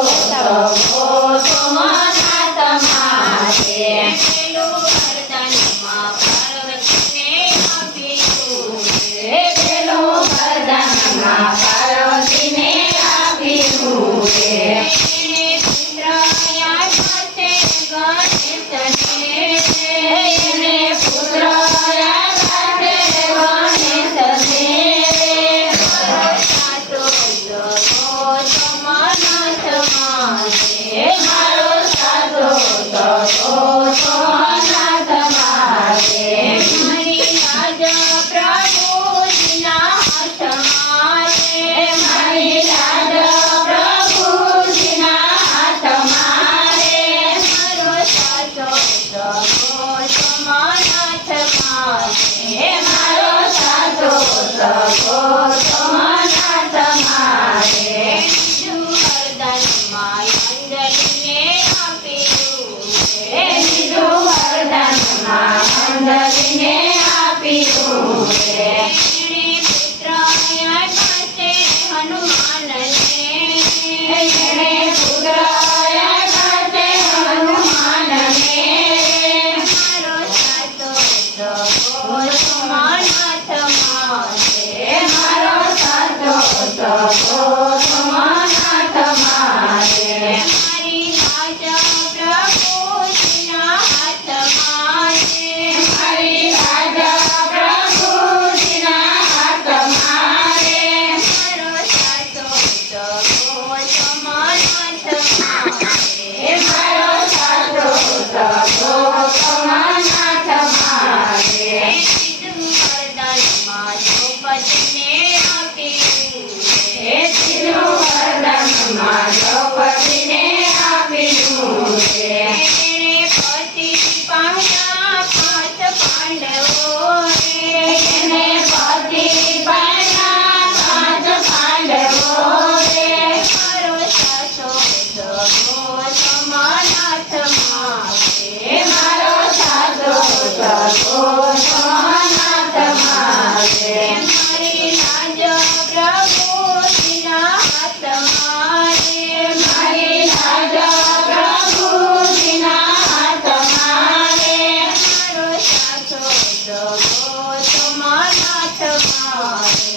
તપો સોમનાથ માથે પેલું વરદાનમાં પાર્વતીને આપ્યું રે પેલું વરદાનમાં પાર્વતીને આપ્યું રે એને પુત્ર યાદ છે ગણેશને એને પુત્ર યાદ છે ગણેશને મારો સાધો સોમનાથ માથે મારી લાજ પ્રભુજીના હાથમાં છે મારી લાજ પ્રભુજીના હાથમાં રે મારો સાધો સોમનાથ માથે મારો સાધો સોમનાથ માથે બીજું વરદાનમાં અંજલિને આપ્યું રે બીજું વરદાનમાં અંજલિને આપ્યું રે એને પુત્ર યાદ છે હનુમાનને એને પુત્ર યાદ છે હનુમાનને મારો સાધો સોમનાથ માથે મારો સાધો સોમનાથ માથે મારી લાજ પ્રભુજીના હાથમાં છે મારી લાજ પ્રભુજીના હાથમાં રે મારો સાધો સોમનાથ માથે મારો સાધો સોમનાથ માથે બીજું વરદાનમાં દ્રૌપદીને આપ્યું રે બીજું વરદાનમાં દ્રૌપદીને આપ્યું રે એને પતિ પામ્યા 5 પાંડવો રે એને પતિ પામ્યા 5 પાંડવો રે મારો સાધો સોમનાથ માથે મારો સાધો સોમનાથ માથે મારી લાજ પ્રભુજીના હાથમાં રે મારી લાજ પ્રભુજીના હાથમાં રે મારો સાધો સોમનાથ માથે